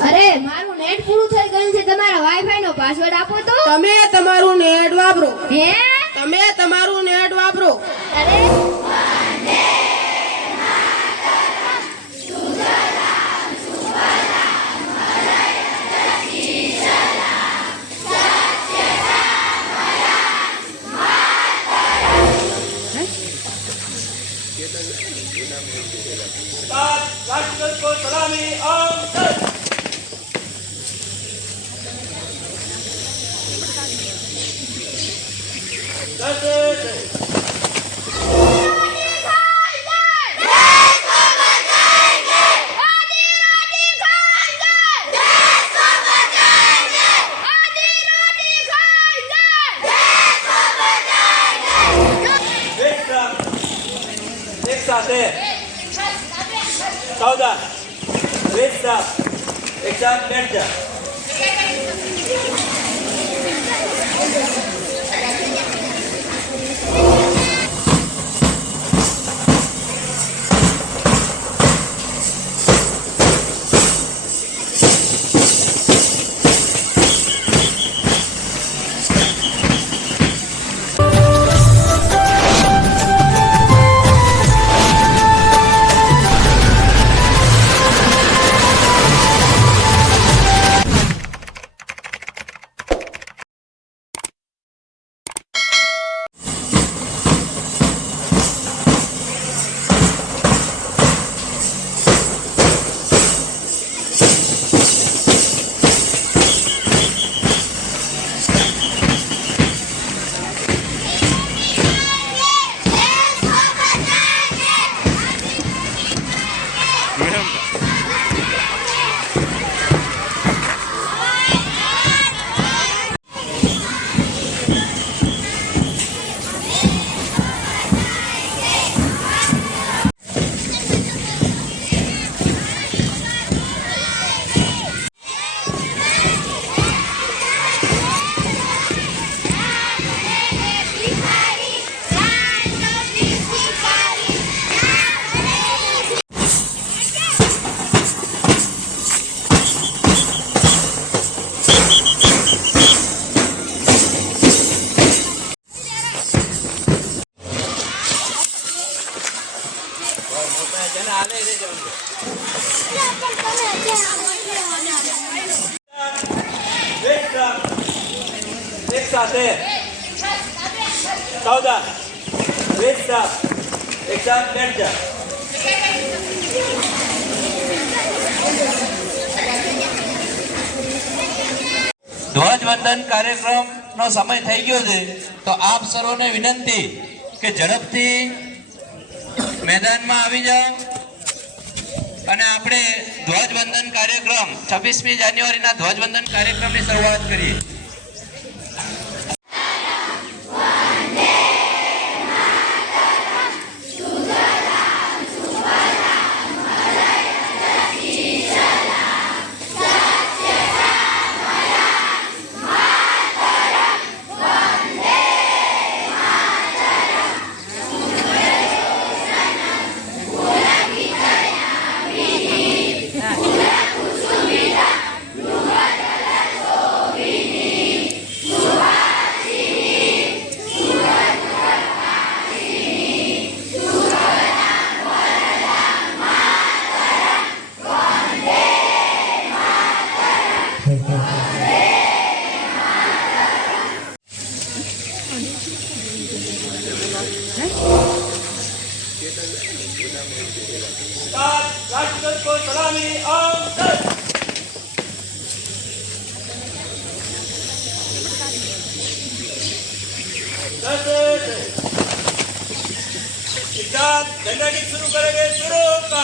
અરે મારું નેટ પૂરું થઈ ગયું છે. તમારા વાઈફાઈ નો પાસવર્ડ આપો તો. તમે તમારું નેટ વાપરો. હે? તમે તમારું નેટ વાપરો. અરે એક સાથે. સાવધાન એક સાથ એક સાથ બેઠ જા ધ્વજવંદન કાર્યક્રમનો સમય થઈ ગયો છે, તો આપ સર્વને વિનંતી કે ઝડપથી મેદાનમાં આવી જાઓ. અને આપણે ધ્વજવંદન કાર્યક્રમ છવ્વીસમી જાન્યુઆરીના ધ્વજવંદન કાર્યક્રમની શરૂઆત કરીએ. साथ राष्ट्रपति को सलामी और सर झंडा गीत शुरू करेंगे शुरू का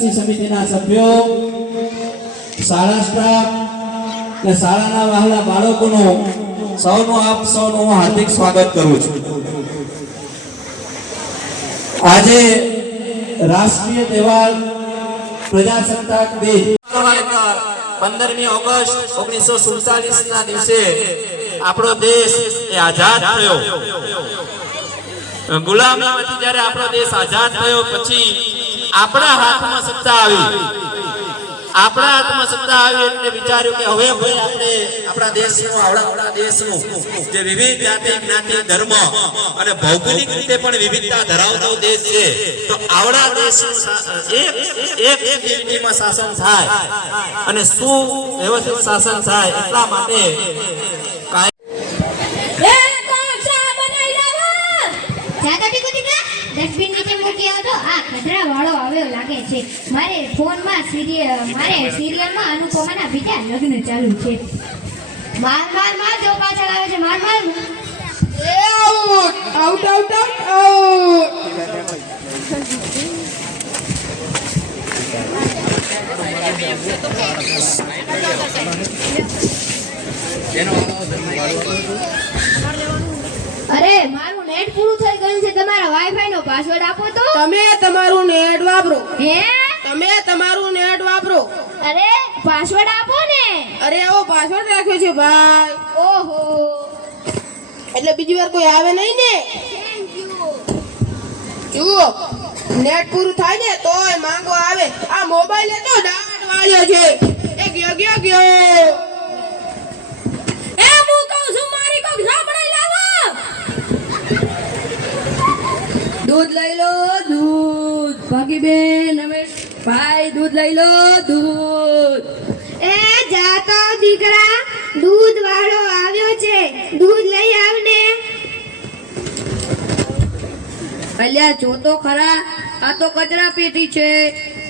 એસએમસી સમિતિના સભ્યો. શાળા સ્ટાફ અને શાળાના વહાલા બાળકોનું સૌનું આપ સૌનું હાર્દિક સ્વાગત કરું છું. આજે રાષ્ટ્રીય તહેવાર પ્રજાસત્તાક દિન. પંદરમી ઓગસ્ટ ઓગણીસો સુડતાલીસ ના દિવસે આપણો દેશ એ આઝાદ થયો. ગુલામીમાંથી જ્યારે આપણો દેશ આઝાદ થયો, પછી આપણા હાથમાં સત્તા આવી. આપણા હાથમાં સત્તા આવી એટલે વિચાર્યું કે હવે ભાઈ આપણે આપણા દેશનું, આવડા દેશનું જે વિવિધ જાતિ, જ્ઞાતિ, ધર્મ અને ભૌગોલિક રીતે પણ વિવિધતા ધરાવતો દેશ છે, તો આવડા દેશનું એક એક યુનિટીમાં શાસન થાય અને શું શાસન થાય એટલા માટે આ ખતરા વાળો આવ્યો લાગે છે. મારે ફોનમાં સિરિયલ મારે સિરિયલમાં અનુપમાના બીજા લગ્ન ચાલુ છે. માર માર માર જો પાછળ આવે છે. માર માર. આઉટ આઉટ આઉટ આઉટ અરે મારું નેટ પૂરું છે તમારા વાઈફાઈ નો પાસવર્ડ આપો તો? તમે તમારું નેટ વાપરો. હે? તમે તમારું નેટ વાપરો. અરે પાસવર્ડ આપો ને. અરે આવો પાસવર્ડ રાખ્યો છે ભાઈ. ઓહો. એટલે બીજી વાર કોઈ આવે નહીં ને? જુઓ નેટ પૂરું થાય ને તોય માંગો આવે. આ મોબાઈલ તો ડાટ વાળ્યો છે. એ ગયો ગયો ગયો એ હું કહું છું મારી કોક સાંભળી લાવો દૂધ લઈ લો દૂધ ભાગી બેન અમે ભાઈ દૂધ લઈ લો દૂધ. એ જાતો દીકરા દૂધ વાળો આવ્યો છે. દૂધ લઈ આવને. અલ્યા જો તો ખરા આ તો કચરા પેટી છે.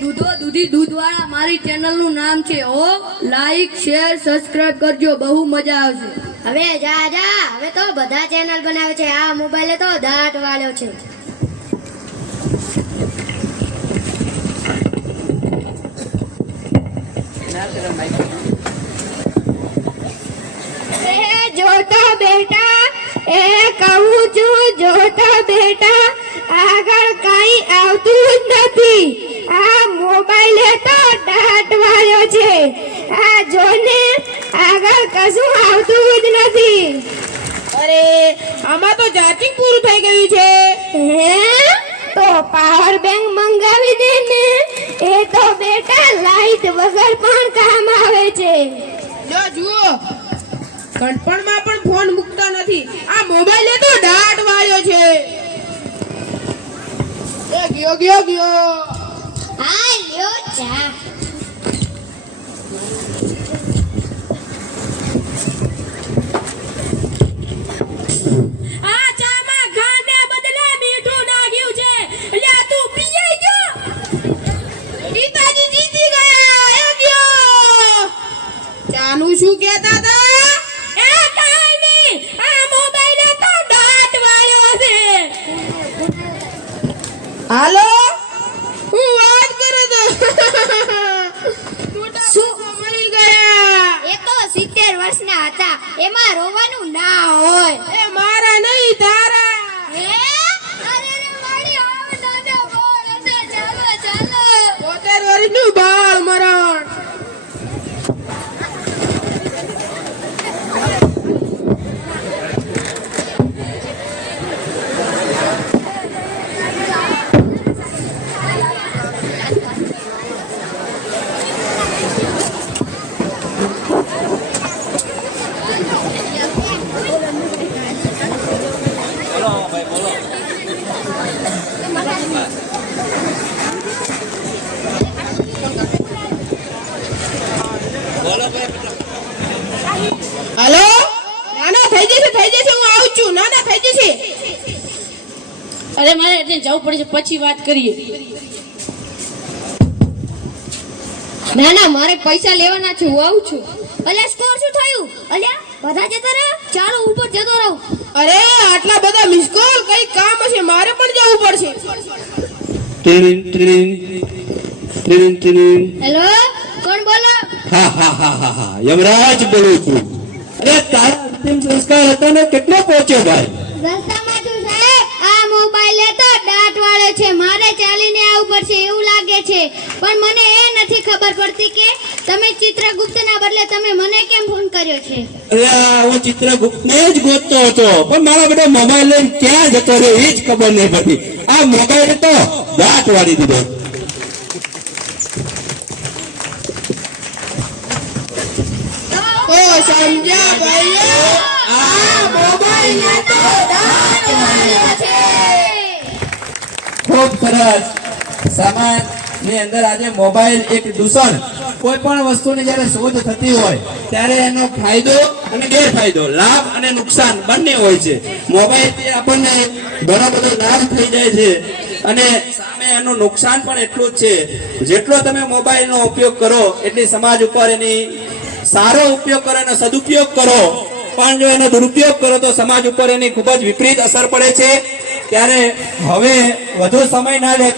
દૂધો દૂધી દૂધવાળા મારી ચેનલનું નામ છે ઓ લાઈક શેર સબસ્ક્રાઇબ કરજો બહુ મજા આવશે. હવે જા જા. હવે તો બધા ચેનલ બનાવે છે. આ મોબાઈલે તો દાટ વાળ્યો છે. જોતો બેટા એ કહું છું જોતો બેટા આગળ કઈ આવતું ઘડપણમાં પણ ફોન મૂકતા નથી. આ મોબાઈલે તો દાટ વાળ્યો છે. એ ગયો ગયો ગયો. હા, લ્યો ચા. અરે મારે એટલે જવું પડશે પછી વાત કરીએ. ના ના મારે પૈસા લેવાના છે હું આવું છું. અલ્યા સ્કોર શું થયું? અલ્યા બધા જતા રહ્યા? ચાલો ઉપર જતો રહો. અરે આટલા બધા મિસ કોલ કઈ કામ હશે? મારે પણ જવું પડશે. Train train train train hello કોણ બોલો? હા હા હા હા હા યમરાજ બોલું છું. અરે તારા અંતિમ સંસ્કાર હતા ને કેટલો પહોંચ્યો ભાઈ? છે મારે ચાલીને આવવું પડશે એવું લાગે છે. પણ મને એ નથી ખબર પડતી કે તમે ચિત્રગુપ્તના બદલે તમે મને કેમ ફોન કર્યો છે? અરે હું ચિત્રગુપ્તને જ ગોતતો હતો. પણ મારા બેટા મોબાઈલ લઈને ક્યાં જતો રહ્યો એ જ ખબર નહીં પડી આ મોબાઈલ તો દાંત વાળી દીધો. સમજ્યા ભાઈઓ આ મોબાઈલ તો દાંત વાળ્યો છે ખૂબ સરસ. સમાજની અંદર આજે મોબાઈલ એક દૂષણ. કોઈ પણ વસ્તુની જ્યારે શોધ થતી હોય, ત્યારે એનો ફાયદો અને ગેરફાયદો, લાભ અને નુકસાન બંને હોય છે. મોબાઈલથી આપણને ઘણો બધો લાભ થઈ જાય છે અને સામે એનું નુકસાન પણ એટલું જ છે. જેટલો તમે મોબાઈલનો ઉપયોગ કરો, એટલી સમાજ ઉપર એની સારો ઉપયોગ કરો અને સદુપયોગ કરો. પણ જો એનો દુરુપયોગ કરો, તો સમાજ ઉપર એની ખૂબ જ વિપરીત અસર પડે છે. ત્યારે હવે વધુ સમય ના લે